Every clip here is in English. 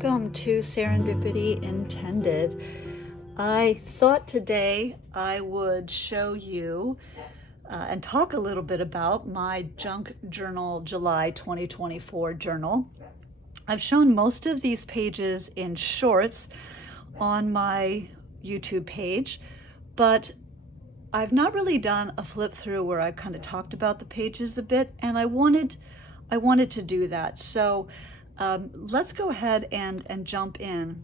welcome to Serendipity Intended. I thought today I would show you and talk a little bit about my Junk Journal July 2024 journal. I've shown most of these pages in shorts on my YouTube page, but I've not really done a flip through where I kind of talked about the pages a bit, and I wanted to do that. So let's go ahead and jump in.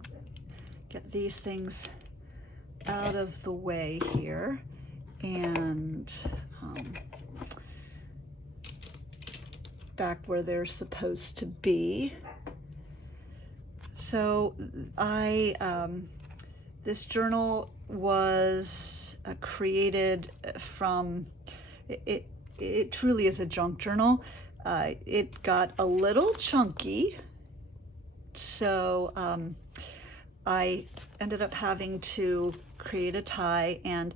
Get these things out of the way here, and back where they're supposed to be. So this journal was created from, it truly is a junk journal. It got a little chunky, so I ended up having to create a tie, and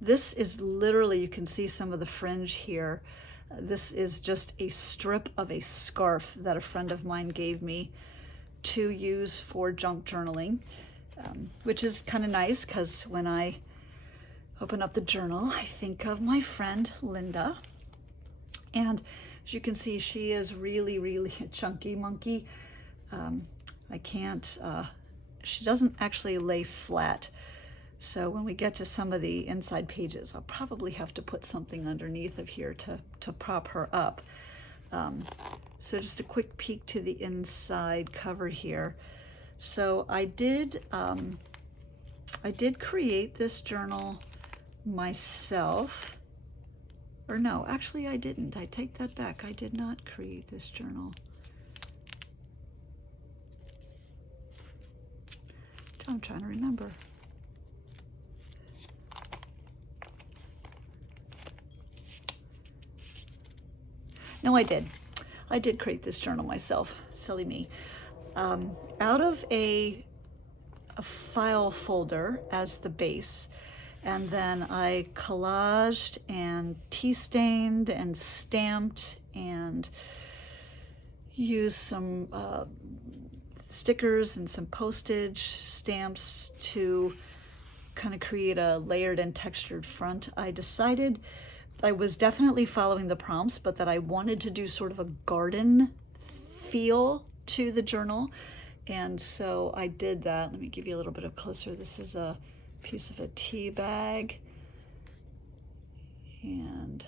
this is literally, you can see some of the fringe here. This is just a strip of a scarf that a friend of mine gave me to use for junk journaling, which is kind of nice because when I open up the journal, I think of my friend Linda. And as you can see, she is really, really a chunky monkey. I can't, she doesn't actually lay flat. So when we get to some of the inside pages, I'll probably have to put something underneath of here to prop her up. So just a quick peek to the inside cover here. So I did create this journal myself. Or no, actually I didn't. I take that back. I did not create this journal. I'm trying to remember. No, I did. I did create this journal myself. Silly me. Out of a file folder as the base. And then I collaged and tea stained and stamped and used some stickers and some postage stamps to kind of create a layered and textured front. I decided I was definitely following the prompts, but that I wanted to do sort of a garden feel to the journal. And so I did that. Let me give you a little bit of closer. This is a piece of a tea bag, and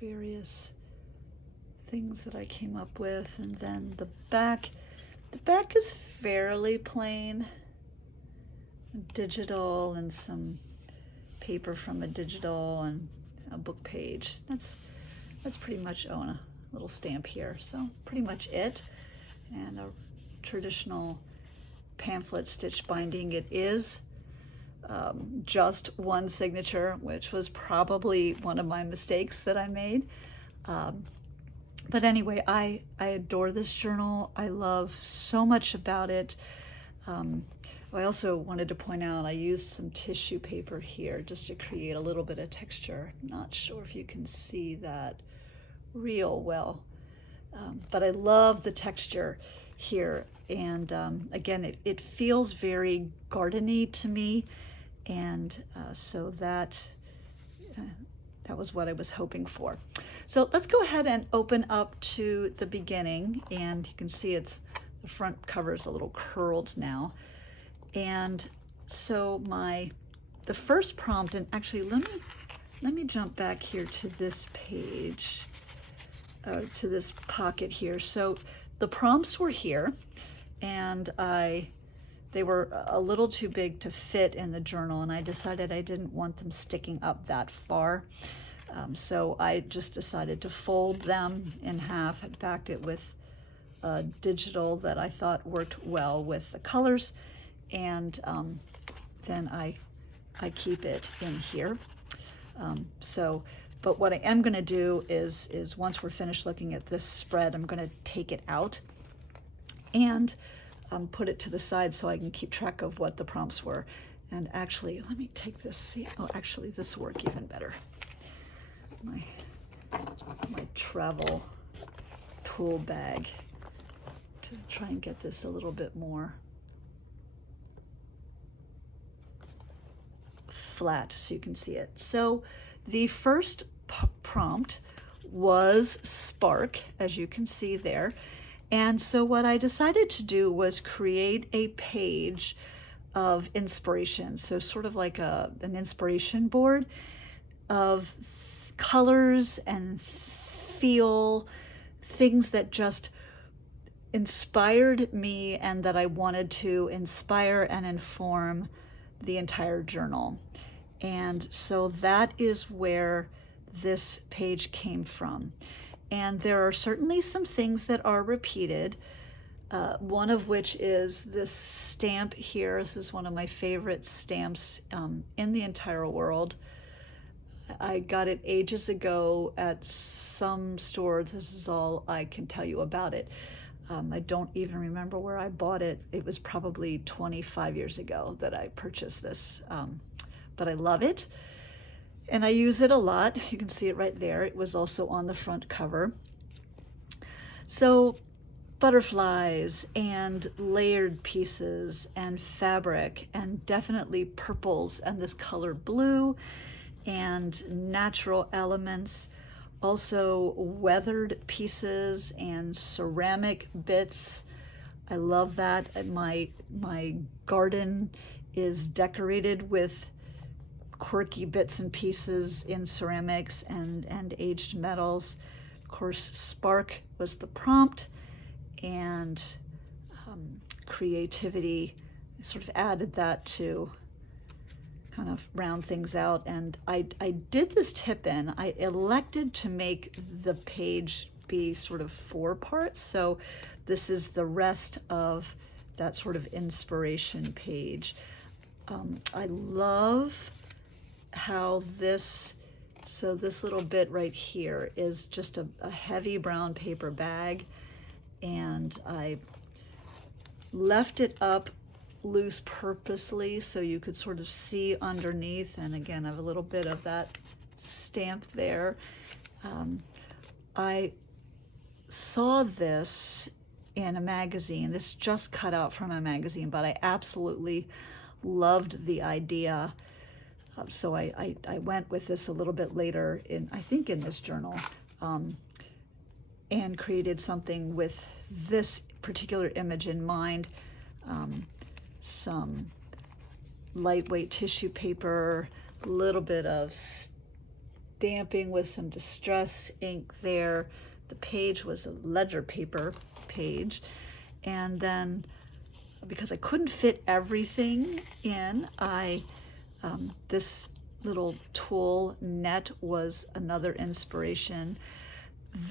various things that I came up with. And then the back is fairly plain, digital, and some paper from a digital and a book page. That's pretty much, oh, and a little stamp here. So pretty much it, and a traditional pamphlet stitch binding. It is just one signature, which was probably one of my mistakes that I made. But anyway, I adore this journal. I love so much about it. I also wanted to point out I used some tissue paper here just to create a little bit of texture. Not sure if you can see that real well, but I love the texture here. And again, it feels very gardeny to me, and so that was what I was hoping for. So let's go ahead and open up to the beginning, and you can see the front cover is a little curled now. And so the first prompt, and actually let me jump back here to this page, to this pocket here. So the prompts were here, and they were a little too big to fit in the journal, and I decided I didn't want them sticking up that far. So I just decided to fold them in half. I backed it with digital that I thought worked well with the colors, and then I keep it in here. But what I am going to do is once we're finished looking at this spread, I'm going to take it out and put it to the side so I can keep track of what the prompts were. And actually, let me take this. See, oh, actually, this will work even better. My travel cool bag to try and get this a little bit more flat so you can see it. So the first prompt was spark, as you can see there. And so what I decided to do was create a page of inspiration. So sort of like an inspiration board of colors and feel, things that just inspired me and that I wanted to inspire and inform the entire journal. And so that is where this page came from. And there are certainly some things that are repeated, one of which is this stamp here. This is one of my favorite stamps in the entire world. I got it ages ago at some stores. This is all I can tell you about it. I don't even remember where I bought it. It was probably 25 years ago that I purchased this, but I love it. And I use it a lot. You can see it right there. It was also on the front cover. So butterflies and layered pieces and fabric and definitely purples and this color blue and natural elements. Also weathered pieces and ceramic bits. I love that. My garden is decorated with quirky bits and pieces in ceramics and aged metals. Of course, spark was the prompt, and creativity, I sort of added that to kind of round things out. And I did this tip in. I elected to make the page be sort of 4 parts. So this is the rest of that sort of inspiration page. I love how this little bit right here is just a heavy brown paper bag, and I left it up loose purposely so you could sort of see underneath. And again, I have a little bit of that stamp there. I saw this in a magazine. This just cut out from a magazine, but I absolutely loved the idea. So I went with this a little bit later I think in this journal, and created something with this particular image in mind. Some lightweight tissue paper, a little bit of stamping with some distress ink there. The page was a ledger paper page. And then because I couldn't fit everything in, this little tulle net was another inspiration.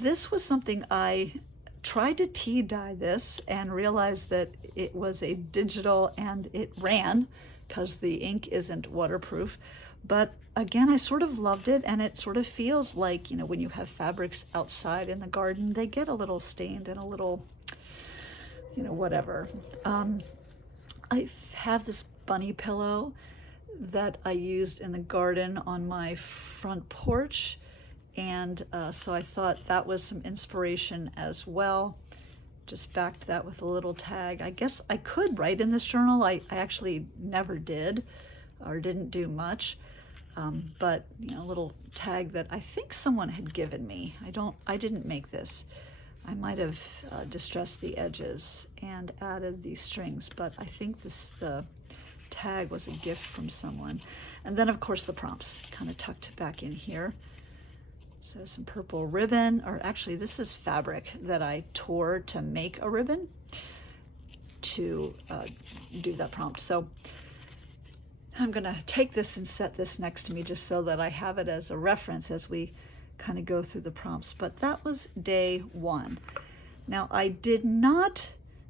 This was something I tried to tea dye this and realized that it was a digital and it ran because the ink isn't waterproof. But again, I sort of loved it, and it sort of feels like, you know, when you have fabrics outside in the garden, they get a little stained and a little, you know, whatever. I have this bunny pillow that I used in the garden on my front porch, and so I thought that was some inspiration as well. Just backed that with a little tag. I guess I could write in this journal. I actually never did or didn't do much, but you know, a little tag that I think someone had given me. I didn't make this. I might have distressed the edges and added these strings, but I think the tag was a gift from someone. And then of course the prompts kind of tucked back in here. So some purple ribbon, or actually this is fabric that I tore to make a ribbon to do that prompt. So I'm gonna take this and set this next to me just so that I have it as a reference as we kind of go through the prompts. But that was day 1. Now I did not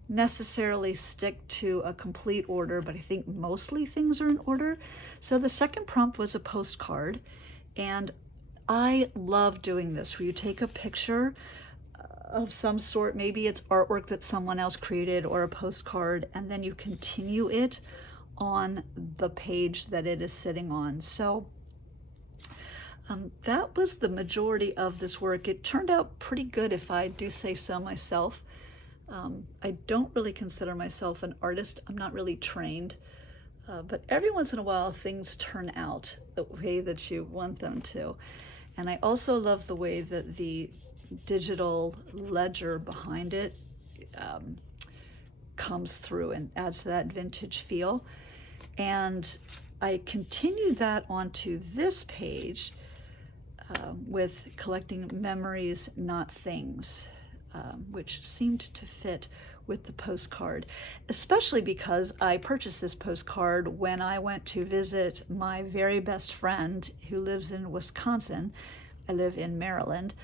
necessarily stick to a complete order, but I think mostly things are in order. So the second prompt was a postcard, and I love doing this where you take a picture of some sort, maybe it's artwork that someone else created or a postcard, and then you continue it on the page that it is sitting on. So that was the majority of this work. It turned out pretty good, if I do say so myself. I don't really consider myself an artist. I'm not really trained, but every once in a while things turn out the way that you want them to. And I also love the way that the digital ledger behind it comes through and adds to that vintage feel. And I continued that onto this page with collecting memories, not things, which seemed to fit with the postcard, especially because I purchased this postcard when I went to visit my very best friend who lives in Wisconsin. I live in Maryland,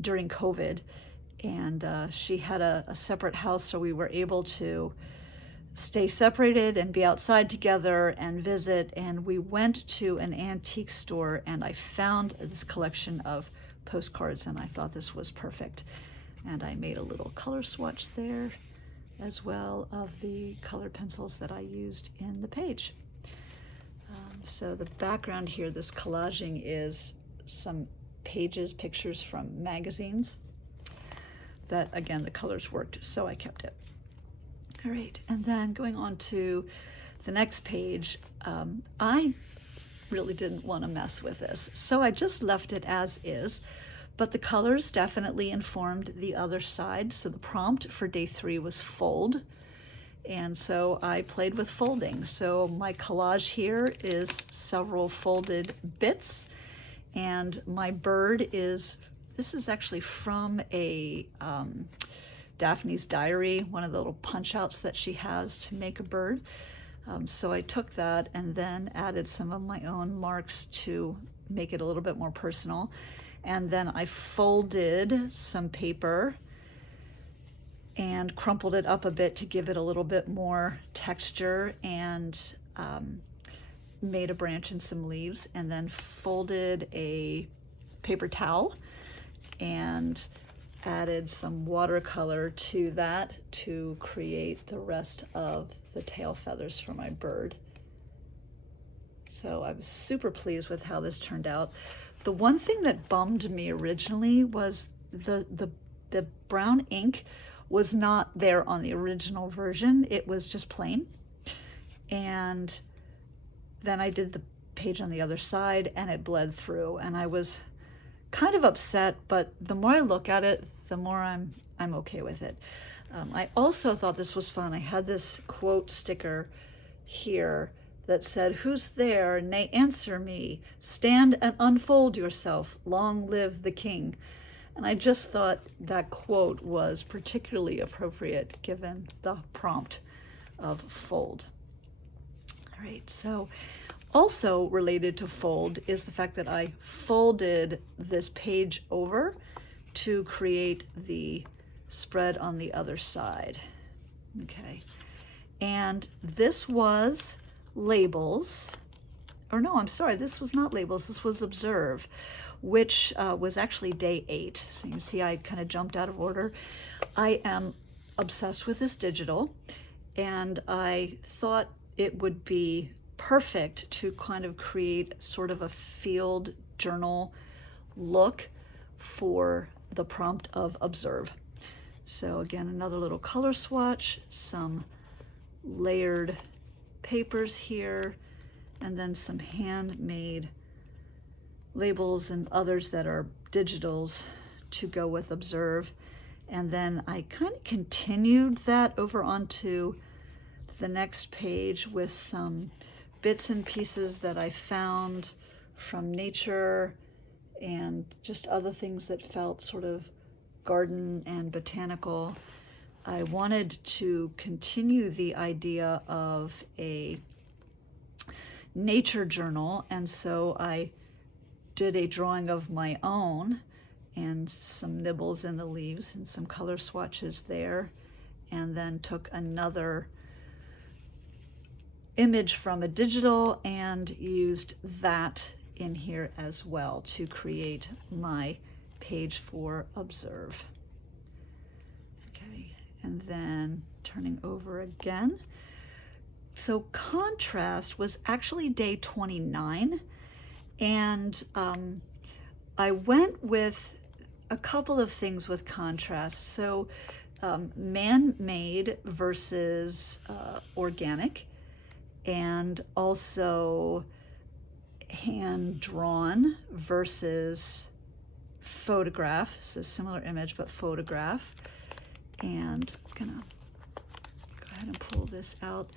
during COVID, and she had a separate house, so we were able to stay separated and be outside together and visit. And we went to an antique store and I found this collection of postcards, and I thought this was perfect. And I made a little color swatch there as well of the colored pencils that I used in the page. So the background here, this collaging, is some pictures from magazines that, again, the colors worked, so I kept it. All right, and then going on to the next page, I really didn't want to mess with this, so I just left it as is, but the colors definitely informed the other side. So the prompt for day 3 was fold, and so I played with folding. So my collage here is several folded bits, and my bird this is actually from a Daphne's diary, one of the little punch outs that she has to make a bird. So I took that and then added some of my own marks to make it a little bit more personal. And then I folded some paper and crumpled it up a bit to give it a little bit more texture, and made a branch and some leaves, and then folded a paper towel and added some watercolor to that to create the rest of the tail feathers for my bird. So I was super pleased with how this turned out. The one thing that bummed me originally was the brown ink was not there on the original version. It was just plain. And then I did the page on the other side and it bled through, and I was kind of upset, but the more I look at it, the more I'm okay with it. I also thought this was fun. I had this quote sticker here that said, "Who's there? Nay, answer me. Stand and unfold yourself. Long live the king." And I just thought that quote was particularly appropriate given the prompt of fold. All right, so also related to fold is the fact that I folded this page over to create the spread on the other side. Okay, and this was labels, or no, I'm sorry, this was not labels, this was observe, which was actually day 8. So you can see I kind of jumped out of order. I am obsessed with this digital, and I thought it would be perfect to kind of create sort of a field journal look for the prompt of observe. So again, another little color swatch, some layered papers here, and then some handmade labels and others that are digitals to go with observe. And then I kind of continued that over onto the next page with some bits and pieces that I found from nature and just other things that felt sort of garden and botanical. I wanted to continue the idea of a nature journal, and so I did a drawing of my own and some nibbles in the leaves and some color swatches there, and then took another image from a digital and used that in here as well to create my page for observe. Okay, and then turning over again. So contrast was actually day 29, And I went with a couple of things with contrast. So man-made versus organic, and also hand-drawn versus photograph. So similar image, but photograph. And I'm gonna go ahead and pull this out.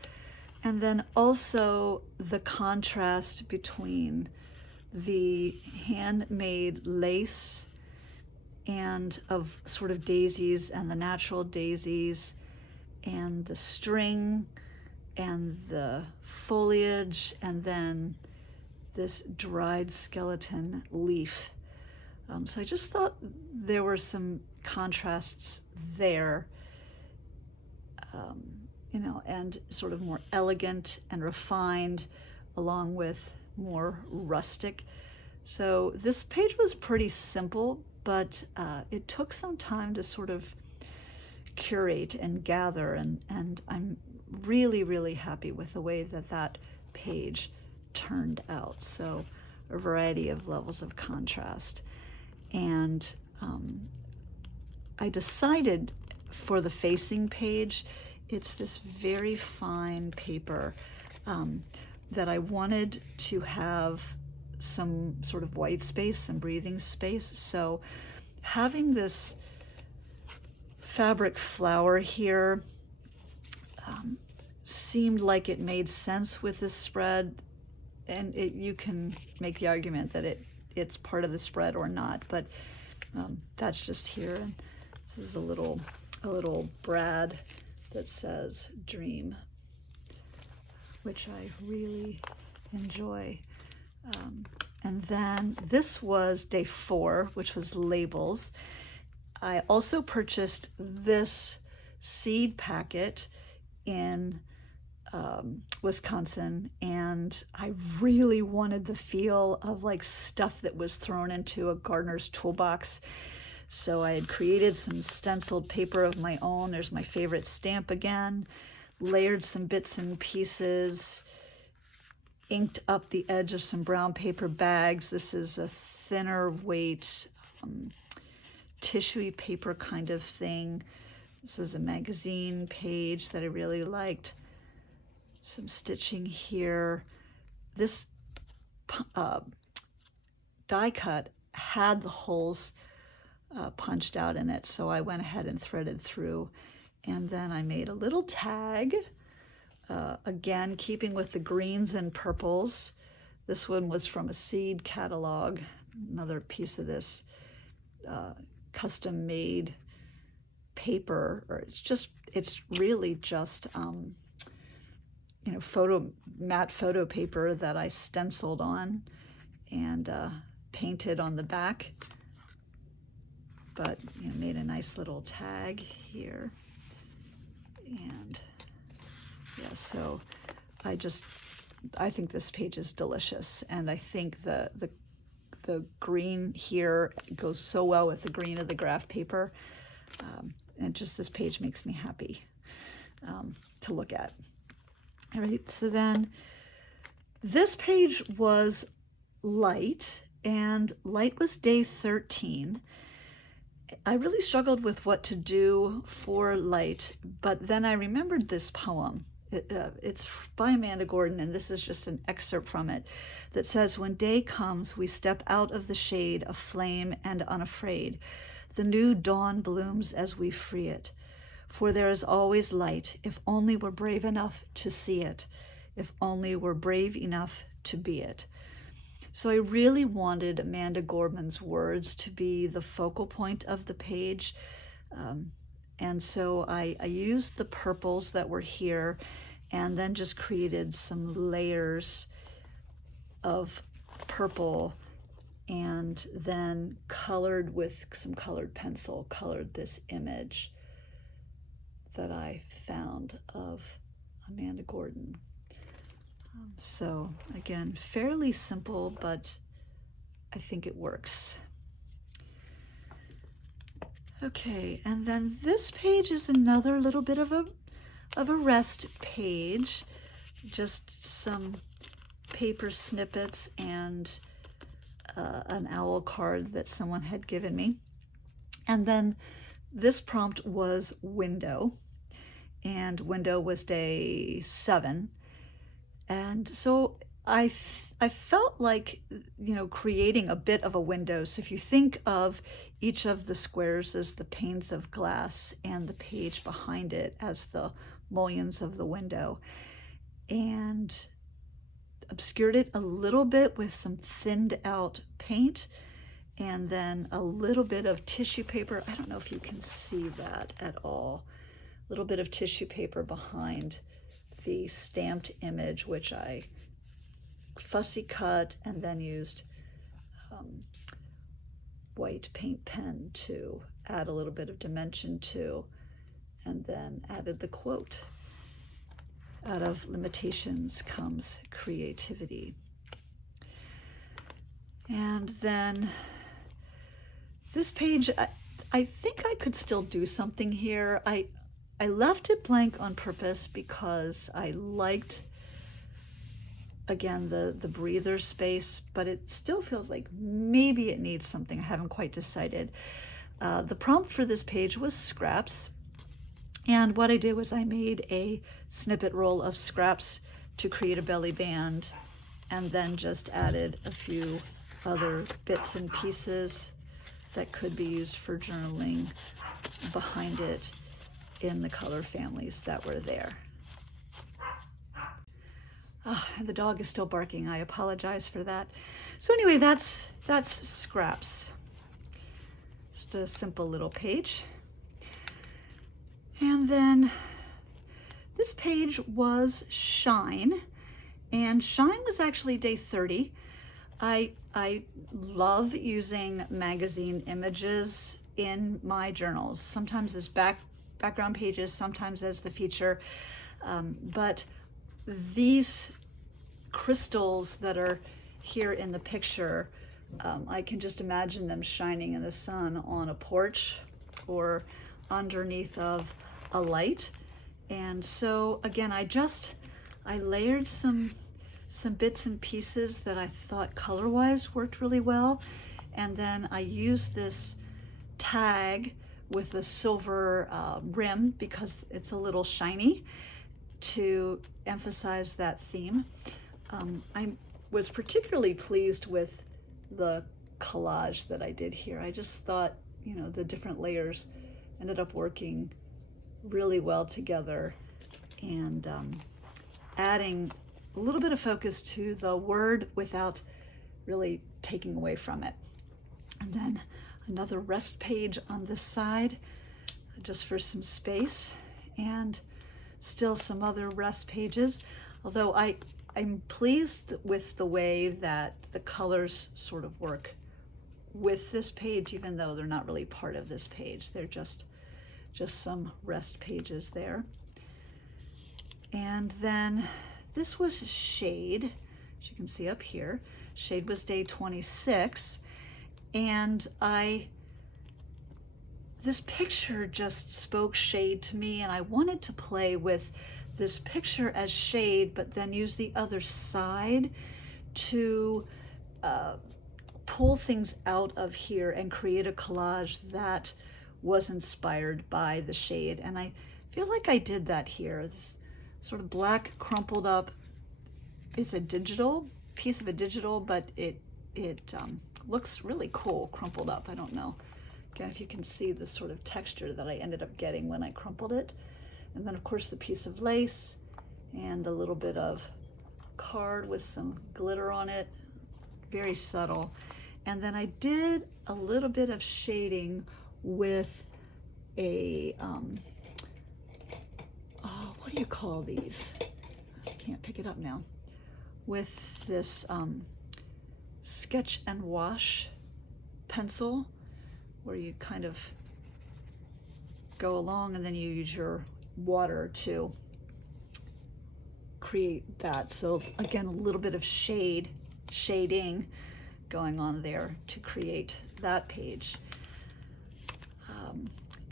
And then also the contrast between the handmade lace and of sort of daisies and the natural daisies, and the string and the foliage, and then this dried skeleton leaf. So I just thought there were some contrasts there, you know, and sort of more elegant and refined, along with more rustic. So this page was pretty simple, but it took some time to sort of curate and gather, and I'm really, really happy with the way that that page turned out. So a variety of levels of contrast. And I decided for the facing page, it's this very fine paper that I wanted to have some sort of white space, some breathing space. So having this fabric flower here seemed like it made sense with this spread, and you can make the argument that it's part of the spread or not, but that's just here. And this is a little brad that says dream, which I really enjoy. And then this was day 4, which was labels. I also purchased this seed packet in Wisconsin, and I really wanted the feel of like stuff that was thrown into a gardener's toolbox. So I had created some stenciled paper of my own. There's my favorite stamp again. Layered some bits and pieces, inked up the edge of some brown paper bags. This is a thinner weight tissue paper kind of thing. This is a magazine page that I really liked. Some stitching here. This die cut had the holes punched out in it, so I went ahead and threaded through. And then I made a little tag, again keeping with the greens and purples. This one was from a seed catalog, another piece of this custom made paper, or it's really just you know, matte photo paper that I stenciled on and painted on the back, but you know, made a nice little tag here. And yeah, so I think this page is delicious, and I think the green here goes so well with the green of the graph paper, and just this page makes me happy to look at. All right, so then this page was light, and light was day 13. I really struggled with what to do for light, but then I remembered this poem. It's by Amanda Gordon, and this is just an excerpt from it that says, "When day comes, we step out of the shade, aflame and unafraid. The new dawn blooms as we free it. For there is always light, if only we're brave enough to see it, if only we're brave enough to be it." So I really wanted Amanda Gorman's words to be the focal point of the page. And so I used the purples that were here, and then just created some layers of purple, and then colored with some colored pencil, colored this image that I found of Amanda Gordon. So again, fairly simple, but I think it works. Okay, and then this page is another little bit of a rest page, just some paper snippets and an owl card that someone had given me. And then this prompt was window, and window was day 7. And so I felt like, creating a bit of a window. So if you think of each of the squares as the panes of glass and the page behind it as the mullions of the window, and obscured it a little bit with some thinned out paint, and then a little bit of tissue paper. I don't know if you can see that at all. A little bit of tissue paper behind the stamped image, which I fussy cut and then used white paint pen to add a little bit of dimension to, and then added the quote, "Out of limitations comes creativity." And then this page, I think I could still do something here. I left it blank on purpose because I liked, again, the breather space, but it still feels like maybe it needs something. I haven't quite decided. The prompt for this page was scraps. And what I did was I made a snippet roll of scraps to create a belly band, and then just added a few other bits and pieces that could be used for journaling behind it in the color families that were there. And the dog is still barking. I apologize for that. So anyway, that's scraps. Just a simple little page. And then this page was Shine, and Shine was actually day 30. I love using magazine images in my journals, sometimes as background pages, sometimes as the feature, but these crystals that are here in the picture, I can just imagine them shining in the sun on a porch or underneath of a light. And so again, I layered some bits and pieces that I thought color-wise worked really well, and then I used this tag with a silver rim because it's a little shiny to emphasize that theme. I was particularly pleased with the collage that I did here. I just thought, the different layers ended up working really well together, and adding a little bit of focus to the word without really taking away from it. And then another rest page on this side, just for some space, and still some other rest pages. Although I'm pleased with the way that the colors sort of work with this page, even though they're not really part of this page. They're just some rest pages there. And then this was Shade, as you can see up here. Shade was day 26, and this picture just spoke shade to me, and I wanted to play with this picture as shade, but then use the other side to pull things out of here and create a collage that was inspired by the shade. And I feel like I did that here. This sort of black crumpled up, it's a digital piece of a digital, but it looks really cool crumpled up. I don't know, again, if you can see the sort of texture that I ended up getting when I crumpled it. And then of course the piece of lace and a little bit of card with some glitter on it, very subtle. And then I did a little bit of shading with a, what do you call these? I can't pick it up now. With this Sketch and Wash pencil, where you kind of go along and then you use your water to create that. So again, a little bit of shading going on there to create that page.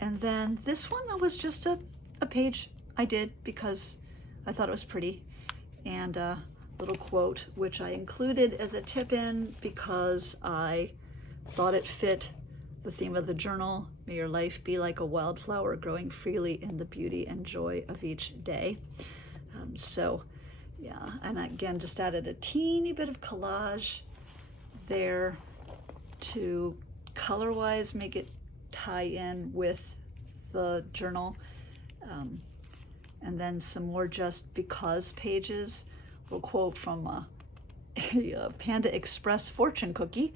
And then this one was just a page I did because I thought it was pretty, and little quote, which I included as a tip-in because I thought it fit the theme of the journal. May your life be like a wildflower growing freely in the beauty and joy of each day. So yeah, and again, just added a teeny bit of collage there to color-wise make it tie in with the journal. And then some more just because pages. A little quote from a Panda Express fortune cookie.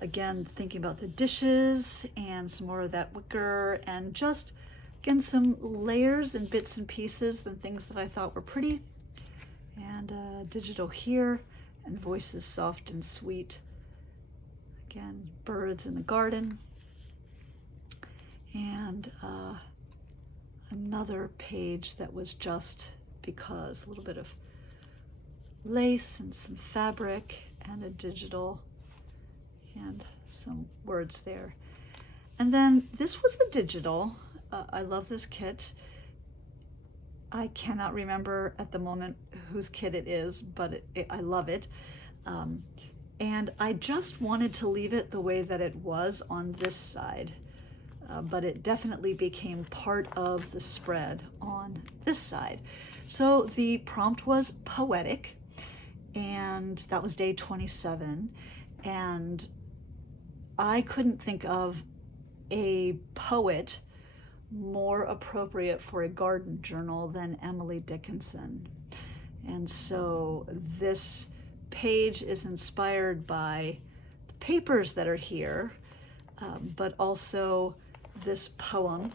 Again, thinking about the dishes and some more of that wicker, and just, again, some layers and bits and pieces and things that I thought were pretty. And digital here, and voices soft and sweet. Again, birds in the garden. And another page that was just because, a little bit of lace and some fabric and a digital and some words there. And then this was a digital. I love this kit. I cannot remember at the moment whose kit it is, but I love it. And I just wanted to leave it the way that it was on this side. But it definitely became part of the spread on this side. So the prompt was poetic, and that was day 27. And I couldn't think of a poet more appropriate for a garden journal than Emily Dickinson. And so this page is inspired by the papers that are here, but also this poem.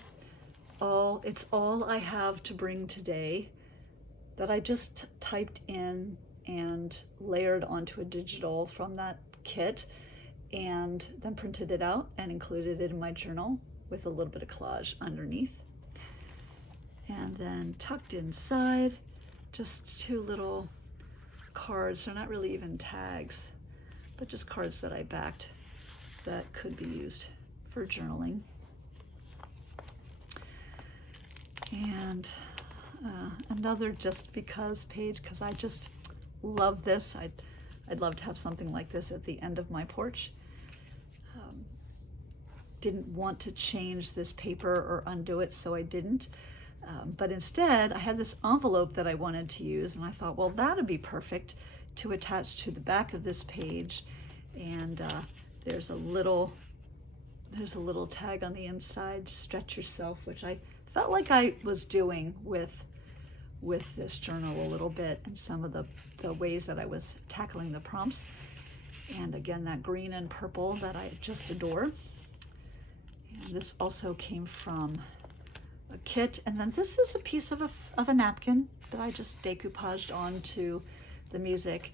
It's all I have to bring today, that I just typed in and layered onto a digital from that kit, and then printed it out and included it in my journal with a little bit of collage underneath. And then tucked inside, just two little cards. They're not really even tags, but just cards that I backed that could be used for journaling. And another just because page, because I just love this. I'd love to have something like this at the end of my porch. Didn't want to change this paper or undo it, so I didn't. But instead, I had this envelope that I wanted to use, and I thought, well, that would be perfect to attach to the back of this page. And there's a little tag on the inside, stretch yourself, which I felt like I was doing with this journal a little bit, and some of the ways that I was tackling the prompts. And again, that green and purple that I just adore. And this also came from a kit. And then this is a piece of a napkin that I just decoupaged onto the music,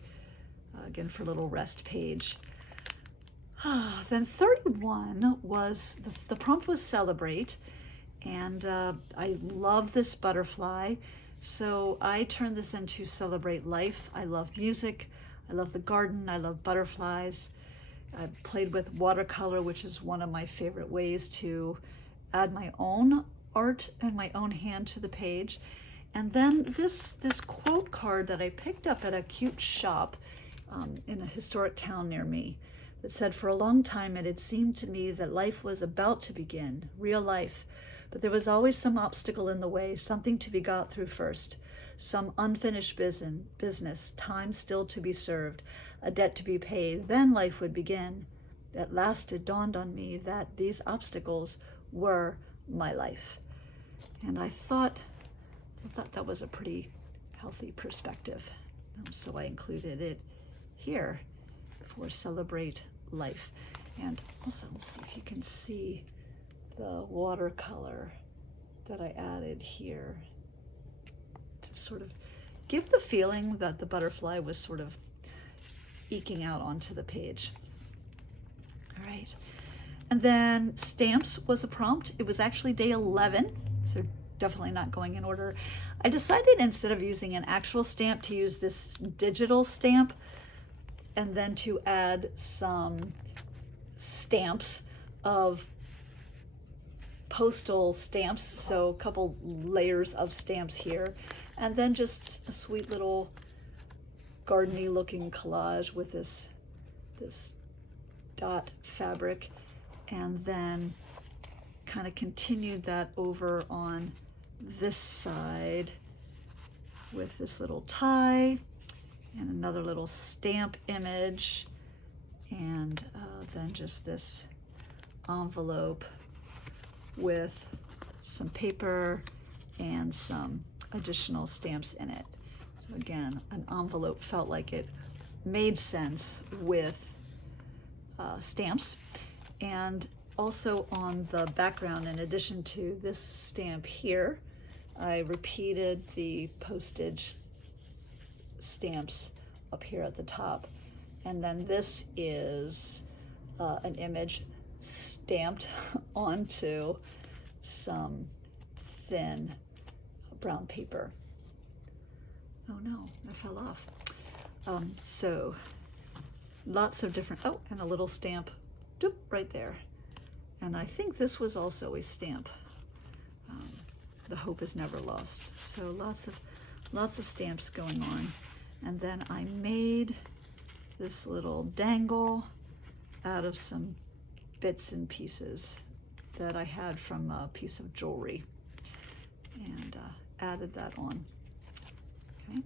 again, for a little rest page. Then 31 was, the prompt was celebrate. And I love this butterfly. So I turned this into celebrate life. I love music. I love the garden. I love butterflies. I played with watercolor, which is one of my favorite ways to add my own art and my own hand to the page. And then this quote card that I picked up at a cute shop in a historic town near me that said, for a long time it had seemed to me that life was about to begin, real life, but there was always some obstacle in the way, something to be got through first, some unfinished business, time still to be served, a debt to be paid, then life would begin. At last it dawned on me that these obstacles were my life. And I thought that was a pretty healthy perspective. So I included it here for celebrate life. And also, let's see if you can see the watercolor that I added here to sort of give the feeling that the butterfly was sort of eking out onto the page. All right. And then stamps was a prompt. It was actually day 11, so definitely not going in order. I decided instead of using an actual stamp to use this digital stamp, and then to add some stamps of postal stamps, so a couple layers of stamps here, and then just a sweet little gardeny looking collage with this dot fabric, and then kind of continued that over on this side with this little tie and another little stamp image, and then just this envelope with some paper and some additional stamps in it. So again, an envelope felt like it made sense with stamps. And also on the background, in addition to this stamp here, I repeated the postage stamps up here at the top. And then this is an image stamped onto some thin brown paper. Oh no, I fell off. So lots of different, oh, and a little stamp doop, right there. And I think this was also a stamp. The hope is never lost. So lots of stamps going on. And then I made this little dangle out of some bits and pieces that I had from a piece of jewelry, and added that on. Okay,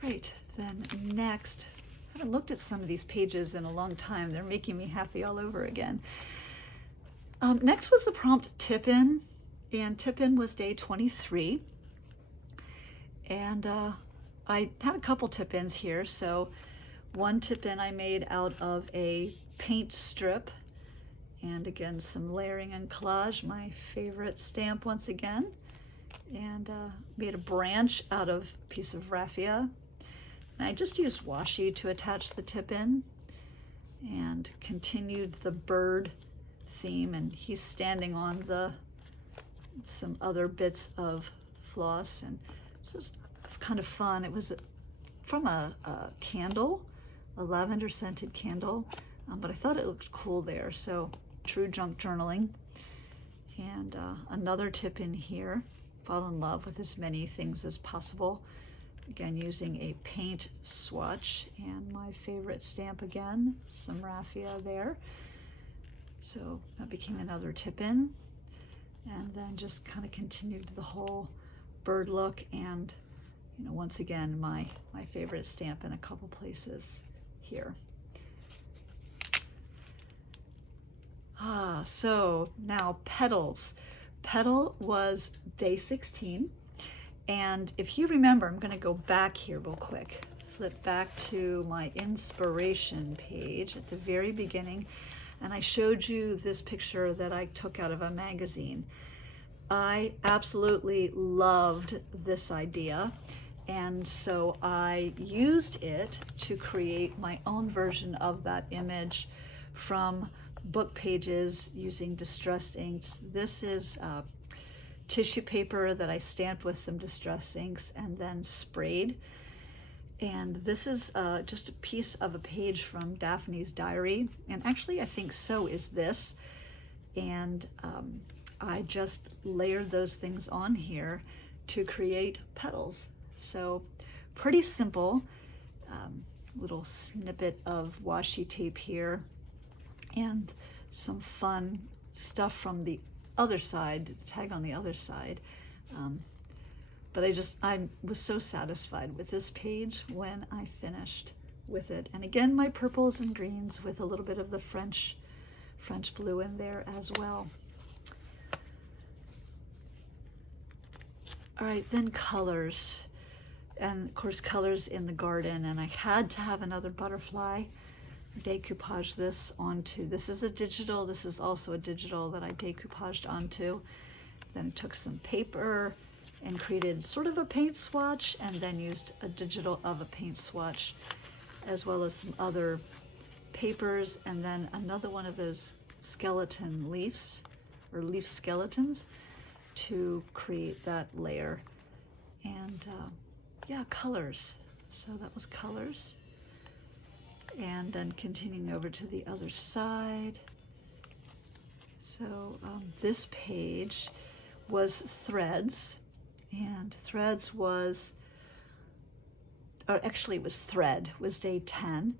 great. Then next, I haven't looked at some of these pages in a long time. They're making me happy all over again. Next was the prompt tip-in, and tip-in was day 23. And I had a couple tip-ins here. So one tip-in I made out of a paint strip, and again, some layering and collage, my favorite stamp once again, and made a branch out of a piece of raffia. And I just used washi to attach the tip-in, and continued the bird theme, and he's standing on some other bits of floss, and it's just kind of fun. It was from a candle, a lavender scented candle, but I thought it looked cool there, so true junk journaling. And another tip in here, fall in love with as many things as possible. Again, using a paint swatch, and my favorite stamp again, some raffia there. So that became another tip in, and then just kind of continued the whole bird look, and once again, my favorite stamp in a couple places here. So now petals. Petal was day 16. And if you remember, I'm going to go back here real quick. Flip back to my inspiration page at the very beginning. And I showed you this picture that I took out of a magazine. I absolutely loved this idea. And so I used it to create my own version of that image from book pages using distressed inks. This is tissue paper that I stamped with some distress inks and then sprayed. And this is just a piece of a page from Daphne's diary. And actually, I think so is this. And I just layered those things on here to create petals. So pretty simple. Little snippet of washi tape here, and some fun stuff from the other side, the tag on the other side. But I was so satisfied with this page when I finished with it. And again, my purples and greens with a little bit of the French blue in there as well. All right, then colors. And of course, colors in the garden. And I had to have another butterfly. Decoupage this onto, this is a digital, this is also a digital that I decoupaged onto. Then took some paper and created sort of a paint swatch, and then used a digital of a paint swatch, as well as some other papers, and then another one of those skeleton leaves, or leaf skeletons, to create that layer. And yeah, colors. So that was colors. And then continuing over to the other side. So this page was threads, and threads was or actually it was thread, was day 10.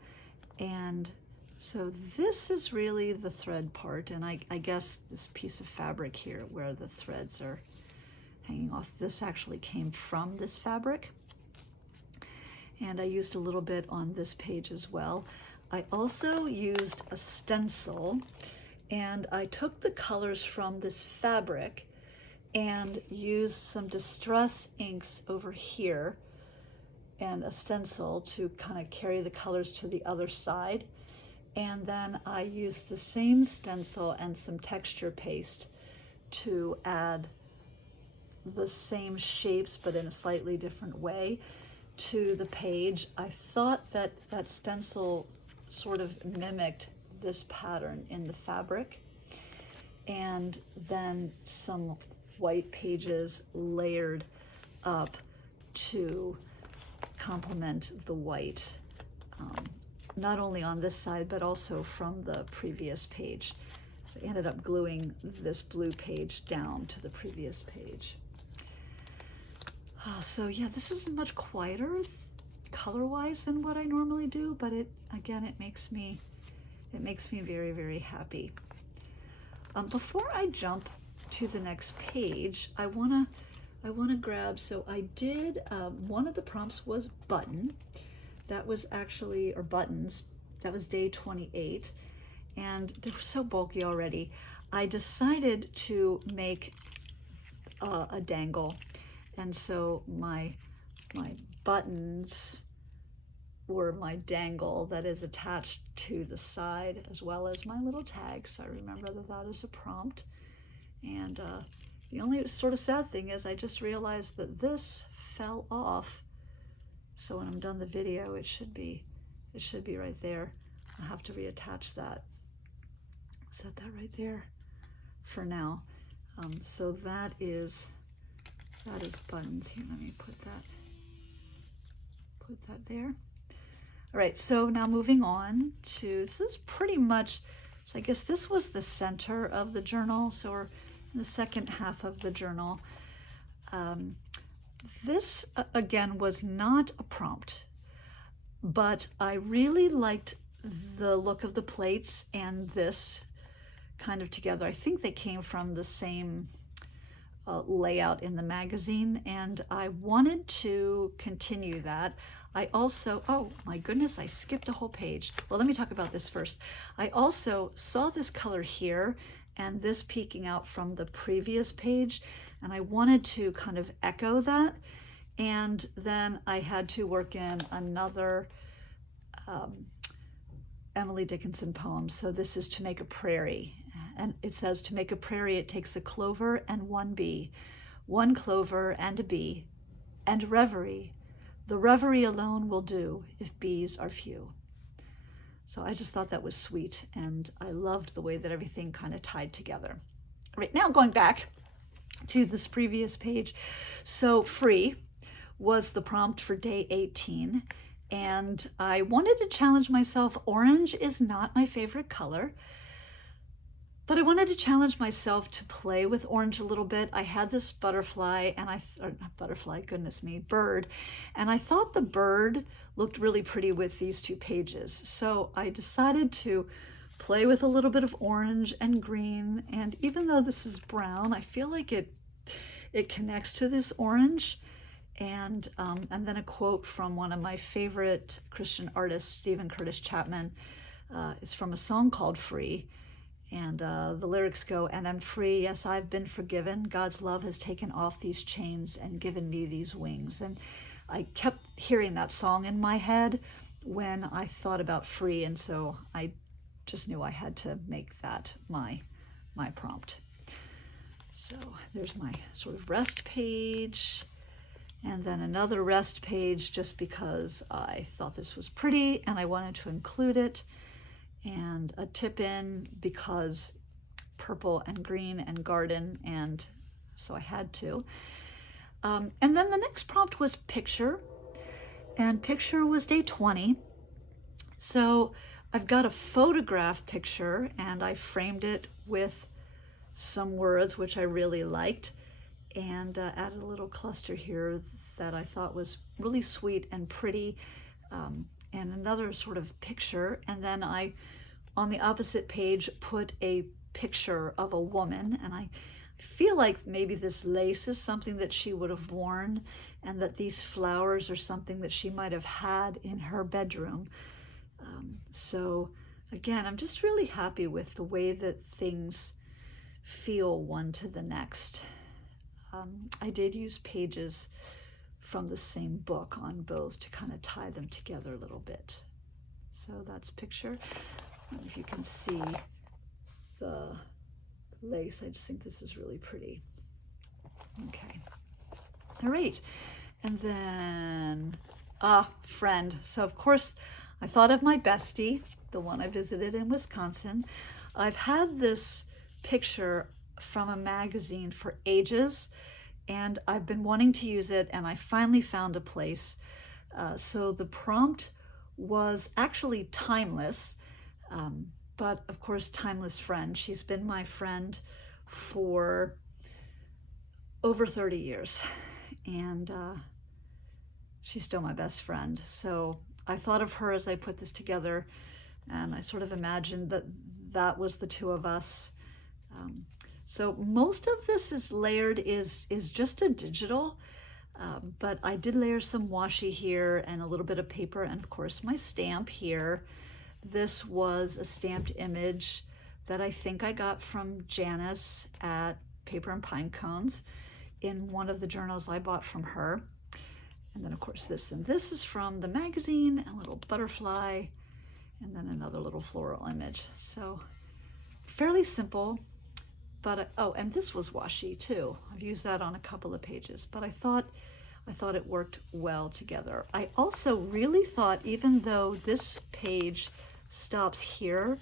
And so this is really the thread part, and I guess this piece of fabric here where the threads are hanging off, this actually came from this fabric. And I used a little bit on this page as well. I also used a stencil, and I took the colors from this fabric and used some distress inks over here and a stencil to kind of carry the colors to the other side. And then I used the same stencil and some texture paste to add the same shapes but in a slightly different way to the page. I thought that that stencil sort of mimicked this pattern in the fabric, and then some white pages layered up to complement the white, not only on this side but also from the previous page. So I ended up gluing this blue page down to the previous page. So yeah, this is much quieter color-wise than what I normally do, but it makes me very, very happy. Before I jump to the next page, I wanna grab, so I did, one of the prompts was button. That was actually, or buttons, that was day 28, and they were so bulky already. I decided to make a dangle, and so my buttons were my dangle that is attached to the side, as well as my little tag. So I remember that is a prompt. And the only sort of sad thing is I just realized that this fell off. So when I'm done the video, it should be right there. I'll have to reattach that. Set that right there for now. So that is buttons. Here, let me put that there. All right, so now moving on to, this is pretty much, so I guess this was the center of the journal, so we're in the second half of the journal. This, again, was not a prompt, but I really liked the look of the plates and this kind of together. I think they came from the same layout in the magazine, and I wanted to continue that. I also, oh my goodness, I skipped a whole page. Well, let me talk about this first. I also saw this color here and this peeking out from the previous page, and I wanted to kind of echo that. And then I had to work in another Emily Dickinson poem. So this is To Make a Prairie. And it says, to make a prairie, it takes a clover and one bee, one clover and a bee, and reverie. The reverie alone will do if bees are few. So I just thought that was sweet, and I loved the way that everything kind of tied together. All right, now going back to this previous page. So free was the prompt for day 18, and I wanted to challenge myself. Orange is not my favorite color, but I wanted to challenge myself to play with orange a little bit. I had this butterfly, and not butterfly, goodness me, bird, and I thought the bird looked really pretty with these two pages. So I decided to play with a little bit of orange and green, and even though this is brown, I feel like it connects to this orange. And then a quote from one of my favorite Christian artists, Stephen Curtis Chapman. It's from a song called Free. And the lyrics go, and I'm free, yes, I've been forgiven. God's love has taken off these chains and given me these wings. And I kept hearing that song in my head when I thought about free, and so I just knew I had to make that my prompt. So there's my sort of rest page, and then another rest page just because I thought this was pretty and I wanted to include it. And a tip in because purple and green and garden, and so I had to. And then the next prompt was picture, and picture was day 20. So I've got a photograph picture, and I framed it with some words which I really liked. and added a little cluster here that I thought was really sweet and pretty, and another sort of picture. And then I, on the opposite page, put a picture of a woman, and I feel like maybe this lace is something that she would have worn, and that these flowers are something that she might have had in her bedroom. So again, I'm just really happy with the way that things feel one to the next. I did use pages from the same book on both to kind of tie them together a little bit. So that's picture. I don't know if you can see the lace. I just think this is really pretty. Okay. All right. And then, friend. So of course I thought of my bestie, the one I visited in Wisconsin. I've had this picture from a magazine for ages, and I've been wanting to use it, and I finally found a place. So the prompt was actually timeless, but of course, timeless friend. She's been my friend for over 30 years, and she's still my best friend. So I thought of her as I put this together, and I sort of imagined that that was the two of us. So most of this is layered, is just a digital, but I did layer some washi here and a little bit of paper, and of course my stamp here. This was a stamped image that I think I got from Janice at Paper and Pine Cones in one of the journals I bought from her. And then of course this, and this is from the magazine, a little butterfly, and then another little floral image. So fairly simple, but oh, and this was washi too. I've used that on a couple of pages, but I thought it worked well together. I also really thought, even though this page stops here,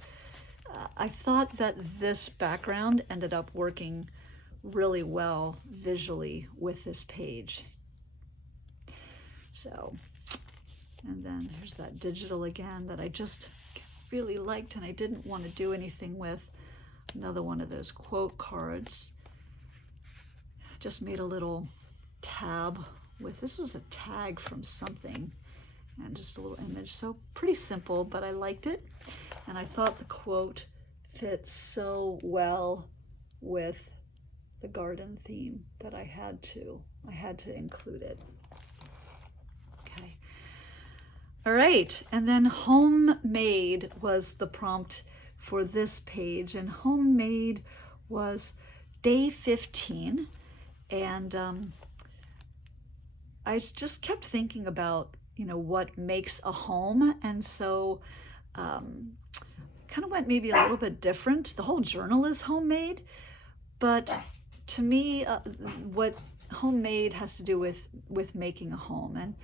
I thought that this background ended up working really well visually with this page. So, and then here's that digital again that I just really liked and I didn't want to do anything with. Another one of those quote cards. Just made a little tab with, this was a tag from something, and just a little image. So pretty simple, but I liked it. And I thought the quote fit so well with the garden theme that I had to include it. Okay. All right, and then homemade was the prompt for this page, and homemade was day 15, and I just kept thinking about, you know, what makes a home, and so kind of went maybe a little bit different. The whole journal is homemade, but to me, what homemade has to do with making a home,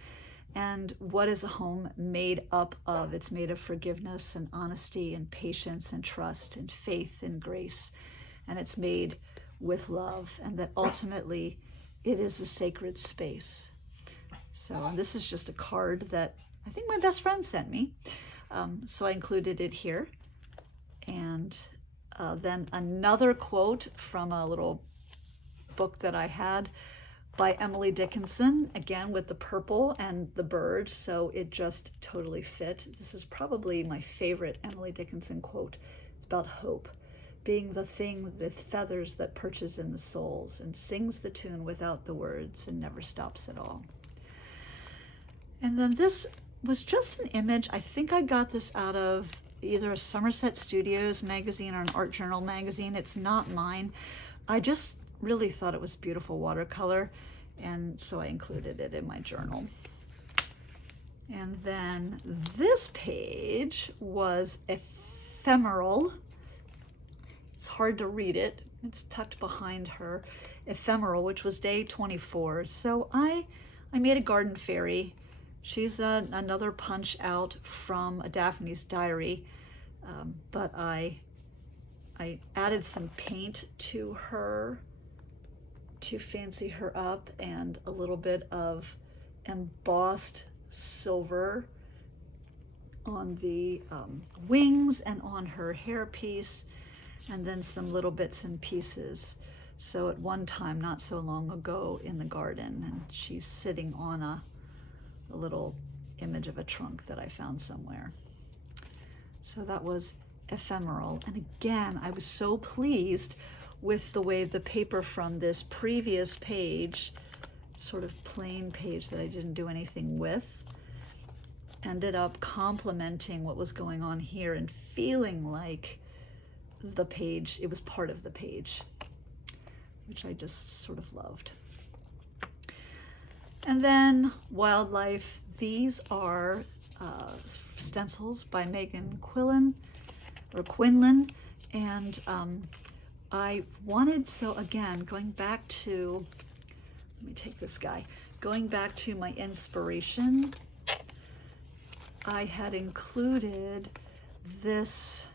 and what is a home made up of? It's made of forgiveness and honesty and patience and trust and faith and grace, and it's made with love, and that ultimately it is a sacred space. So, and this is just a card that I think my best friend sent me, so I included it here. And then another quote from a little book that I had by Emily Dickinson, again with the purple and the bird, so it just totally fit. This is probably my favorite Emily Dickinson quote. It's about hope, being the thing with feathers that perches in the souls and sings the tune without the words and never stops at all. And then this was just an image. I think I got this out of either a Somerset Studios magazine or an Art Journal magazine. It's not mine. I just really thought it was beautiful watercolor, and so I included it in my journal. And then this page was ephemeral. It's hard to read it. It's tucked behind her. Ephemeral, which was day 24. So I made a garden fairy. She's another punch out from a Daphne's Diary, but I added some paint to her to fancy her up, and a little bit of embossed silver on the wings and on her hairpiece, and then some little bits and pieces. So at one time, not so long ago, in the garden, and she's sitting on a little image of a trunk that I found somewhere. So that was Ephemeral. And again, I was so pleased with the way the paper from this previous page, sort of plain page that I didn't do anything with, ended up complementing what was going on here and feeling like the page, it was part of the page, which I just sort of loved. And then Wildlife, these are stencils by Megan Quinlan, and I wanted, so again, going back to, let me take this guy, going back to my inspiration, I had included this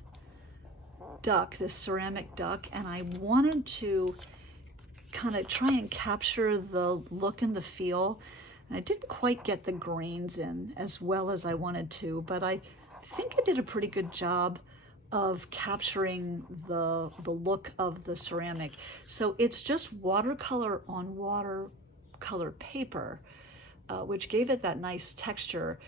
duck, this ceramic duck, and I wanted to kind of try and capture the look and the feel. And I didn't quite get the grains in as well as I wanted to, but I think I did a pretty good job of capturing the look of the ceramic. So it's just watercolor on watercolor paper, which gave it that nice texture.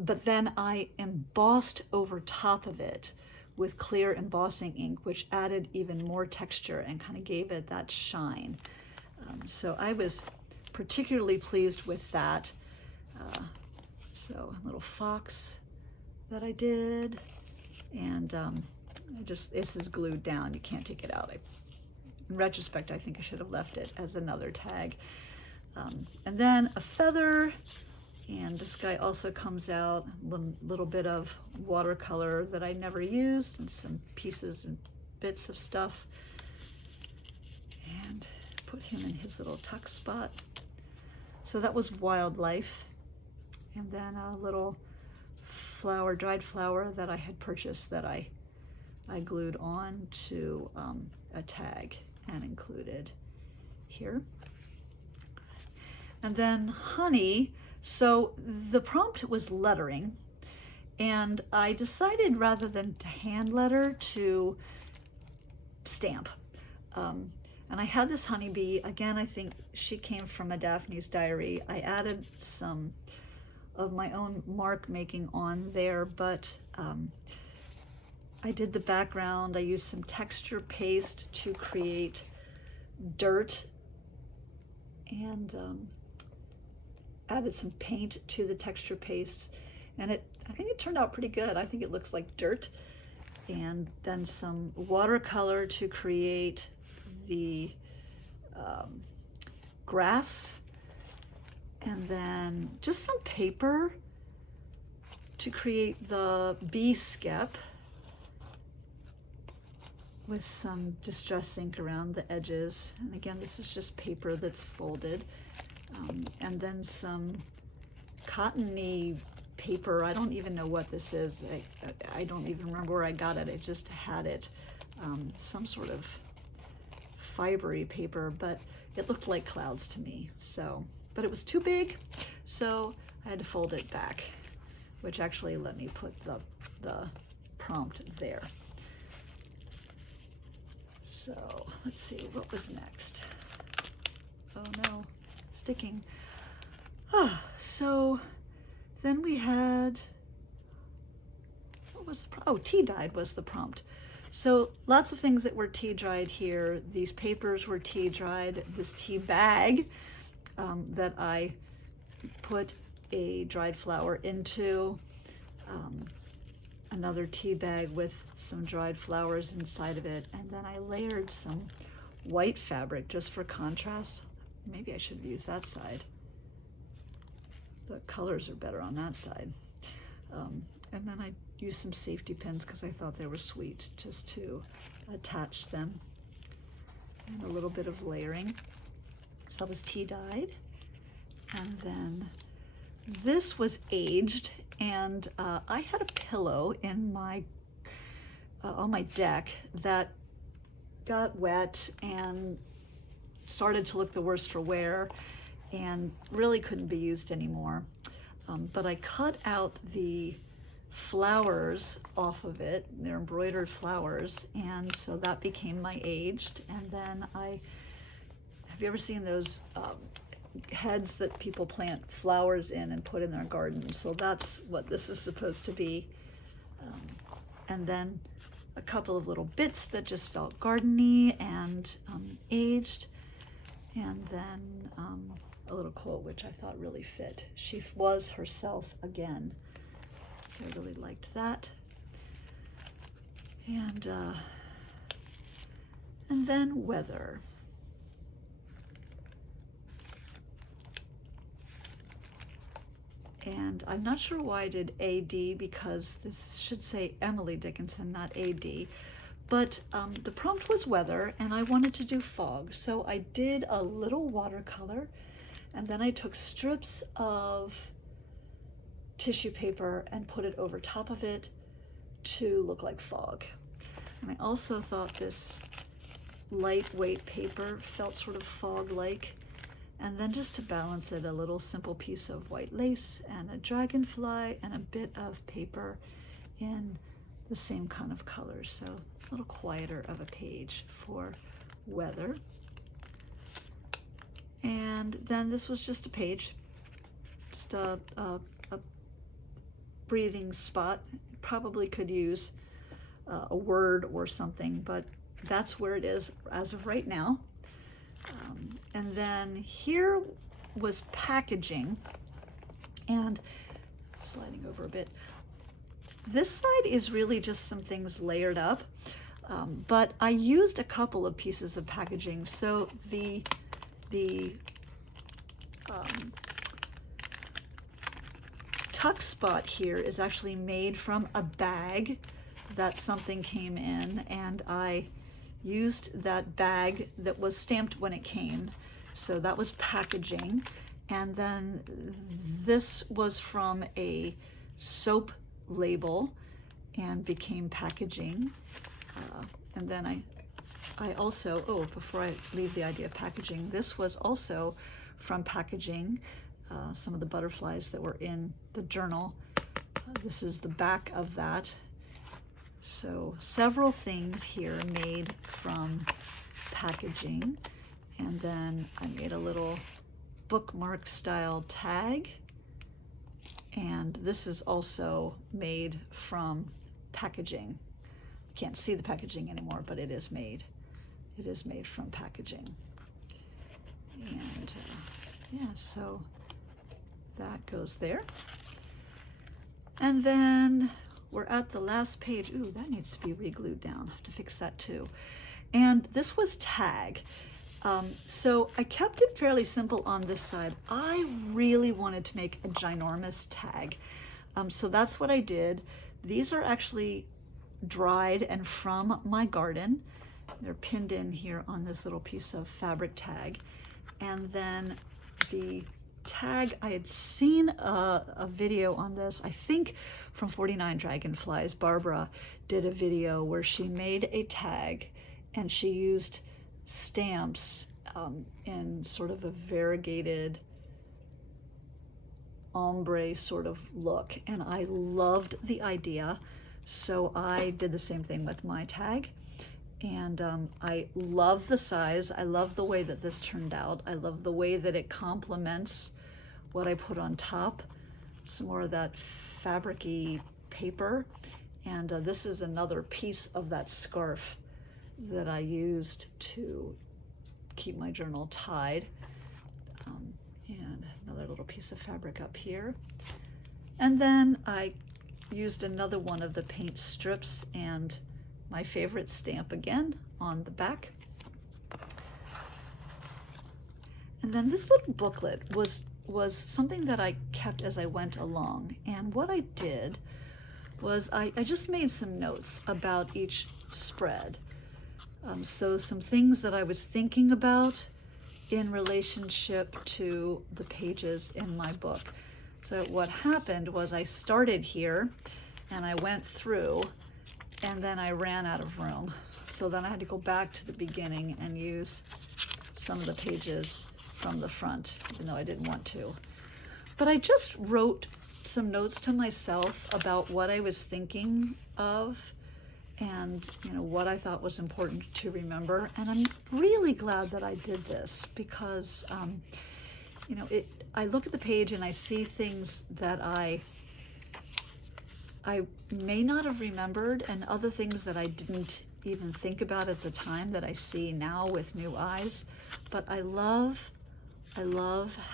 But then I embossed over top of it with clear embossing ink, which added even more texture and kind of gave it that shine. So I was particularly pleased with that. So a little fox that I did, and this is glued down, you can't take it out. In retrospect, I think I should have left it as another tag. And then a feather, and this guy also comes out, a little bit of watercolor that I never used, and some pieces and bits of stuff, and put him in his little tuck spot. So that was Wildlife. And then a little flower, dried flower that I had purchased that I glued on to a tag and included here. And then honey. So the prompt was lettering, and I decided rather than to hand letter, to stamp. And I had this honeybee, again, I think she came from a Daphne's Diary. I added some of my own mark making on there, but I did the background. I used some texture paste to create dirt, and added some paint to the texture paste, and I think it turned out pretty good. I think it looks like dirt. And then some watercolor to create the grass, and then just some paper to create the bee skep with some distress ink around the edges. And again, this is just paper that's folded. And then some cottony paper. I don't even know what this is. I don't even remember where I got it. I just had it. Some sort of fibery paper, but it looked like clouds to me. So, but it was too big, so I had to fold it back, which actually let me put the prompt there. So let's see, what was next? Oh no, sticking. So then we had, what was the tea dyed was the prompt. So lots of things that were tea dried here. These papers were tea dried. This tea bag that I put a dried flower into, another tea bag with some dried flowers inside of it, and then I layered some white fabric just for contrast. Maybe I should use that side. The colors are better on that side. And then I used some safety pins because I thought they were sweet, just to attach them. And a little bit of layering. So that was tea dyed. And then this was aged, and I had a pillow in my on my deck that got wet and started to look the worse for wear and really couldn't be used anymore. But I cut out the flowers off of it. They're embroidered flowers, and so that became my aged. And then I have you ever seen those heads that people plant flowers in and put in their garden? So that's what this is supposed to be. And then a couple of little bits that just felt gardeny and aged. And then a little quote which I thought really fit. She was herself again. So I really liked that. And then weather. And I'm not sure why I did AD, because this should say Emily Dickinson, not AD. But the prompt was weather, and I wanted to do fog. So I did a little watercolor, and then I took strips of tissue paper and put it over top of it to look like fog. And I also thought this lightweight paper felt sort of fog-like. And then just to balance it, a little simple piece of white lace and a dragonfly and a bit of paper in the same kind of colors. So it's a little quieter of a page for weather. And then this was just a page, just a breathing spot. Probably could use a word or something, but that's where it is as of right now. And then here was packaging, and sliding over a bit. This side is really just some things layered up, but I used a couple of pieces of packaging. So the tuck spot here is actually made from a bag that something came in, and I used that bag that was stamped when it came. So that was packaging. And then this was from a soap label and became packaging. And then I also, before I leave the idea of packaging, this was also from packaging, some of the butterflies that were in the journal. This is the back of that. So several things here made from packaging. And then I made a little bookmark style tag. And this is also made from packaging. Can't see the packaging anymore, but it is made. It is made from packaging. And yeah, so that goes there. And then we're at the last page. Ooh, that needs to be re-glued down. I have to fix that too. And this was tag. So I kept it fairly simple on this side. I really wanted to make a ginormous tag. So that's what I did. These are actually dried and from my garden. They're pinned in here on this little piece of fabric tag. And then the tag, I had seen a video on this, I think from 49 Dragonflies. Barbara did a video where she made a tag and she used stamps in sort of a variegated ombre sort of look, and I loved the idea, so I did the same thing with my tag. And I love the size. I love the way that this turned out. I love the way that it complements what I put on top, some more of that fabric-y paper. And this is another piece of that scarf that I used to keep my journal tied. And another little piece of fabric up here. And then I used another one of the paint strips and my favorite stamp again on the back. And then this little booklet was something that I kept as I went along. And what I did was I just made some notes about each spread. So some things that I was thinking about in relationship to the pages in my book. So what happened was I started here and I went through, and then I ran out of room. So then I had to go back to the beginning and use some of the pages from the front, even though I didn't want to. But I just wrote some notes to myself about what I was thinking of and what I thought was important to remember. And I'm really glad that I did this because I look at the page and I see things that I may not have remembered, and other things that I didn't even think about at the time that I see now with new eyes. But I love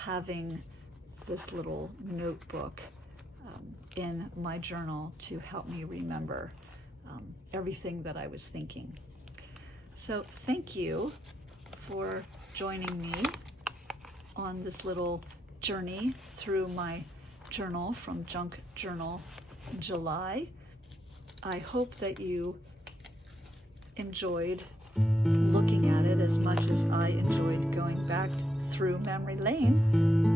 having this little notebook in my journal to help me remember everything that I was thinking. So thank you for joining me on this little journey through my journal from Junk Journal July. I hope that you enjoyed looking at it as much as I enjoyed going back through memory lane